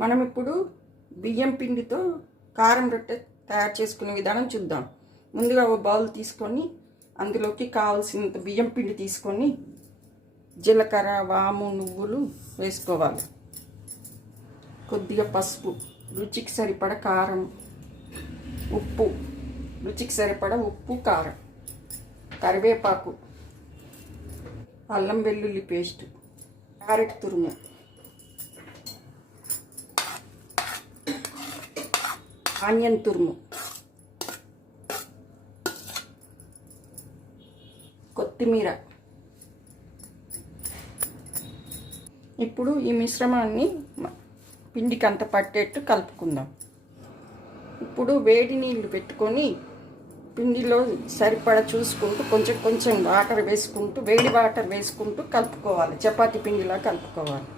మనం ఇప్పుడు బియ్యం పిండితో కారం రొట్టె తయారు చేసుకునే విధానం చూద్దాం. ముందుగా ఒక బౌల్ తీసుకొని అందులోకి కావాల్సినంత బియ్యం పిండి తీసుకొని జీలకర్ర, వాము, నువ్వులు వేసుకోవాలి. కొద్దిగా పసుపు, రుచికి సరిపడ కారం, ఉప్పు, రుచికి సరిపడ ఉప్పు, కారం, కరివేపాకు, అల్లం వెల్లుల్లి పేస్ట్, క్యారెట్ తురుము, ఆనియన్ తురుము, కొత్తిమీర. ఇప్పుడు ఈ మిశ్రమాన్ని పిండికి అంత పట్టేట్టు కలుపుకుందాం. ఇప్పుడు వేడి నీళ్ళు పెట్టుకొని పిండిలో సరిపడా చూసుకుంటూ కొంచెం కొంచెం వాటర్ వేసుకుంటూ వేడి వాటర్ వేసుకుంటూ కలుపుకోవాలి. చపాతీ పిండిలా కలుపుకోవాలి.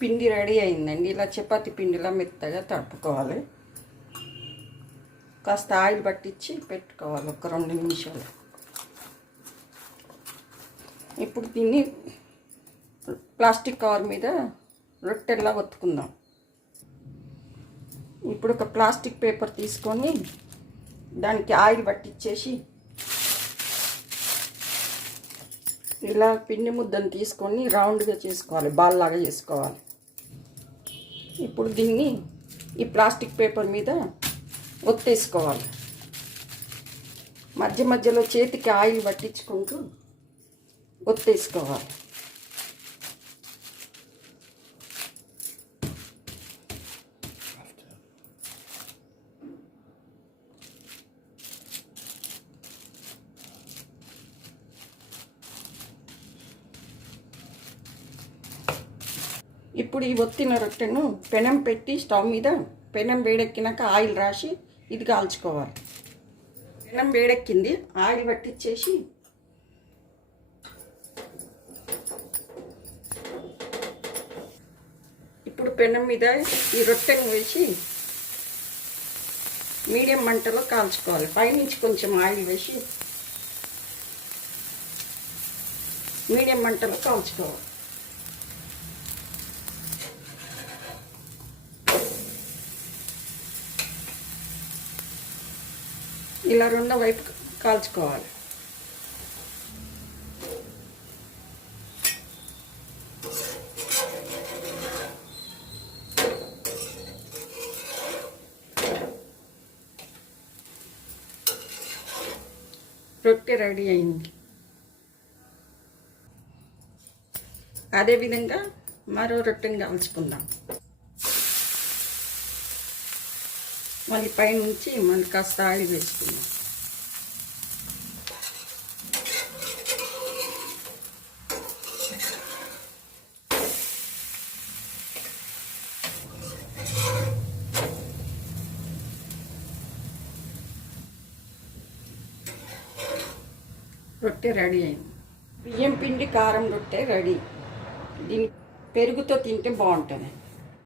పిండి రెడీ అయిందండి. ఇలా చపాతీ పిండిలా మెత్తగా తడుపుకోవాలి. కాస్త ఆయిల్ పట్టించి పెట్టుకోవాలి ఒక 2 నిమిషాలు. ఇప్పుడు దీన్ని ప్లాస్టిక్ కవర్ మీద రొట్టెల్లా ఒత్తుకుందాం. ఇప్పుడు ఒక ప్లాస్టిక్ పేపర్ తీసుకొని దానికి ఆయిల్ పట్టించేసి ఇలా పిండి ముద్దను తీసుకొని రౌండ్గా చేసుకోవాలి, బాల్ లాగా చేసుకోవాలి. ఇప్పుడు దీన్ని ఈ ప్లాస్టిక్ పేపర్ మీద ఒత్తేసుకోవాలి. మధ్య మధ్యలో చేతికి ఆయిల్ పట్టించుకుంటూ ఒత్తేసుకోవాలి. ఇప్పుడు ఈ ఒత్తిన రొట్టెను పెనం పెట్టి స్టవ్ మీద పెనం వేడెక్కినాక ఆయిల్ రాసి ఇది కాల్చుకోవాలి. పెనం వేడెక్కింది, ఆయిల్ పట్టించేసి ఇప్పుడు పెనం మీద ఈ రొట్టెను వేసి మీడియం మంటలో కాల్చుకోవాలి. పైనుంచి కొంచెం ఆయిల్ వేసి మీడియం మంటలో కాల్చుకోవాలి. ఇలా రెండో వైపు కాల్చుకోవాలి. రొట్టె రెడీ అయింది. అదేవిధంగా మరో రొట్టెని కాల్చుకుందాం. మళ్ళీ పైనుంచి మళ్ళీ కాస్త ఆయిల్ వేసుకుందాం. రొట్టె రెడీ అయింది. బియ్యం పిండి కారం రొట్టె రెడీ. దీన్ని పెరుగుతో తింటే బాగుంటుంది.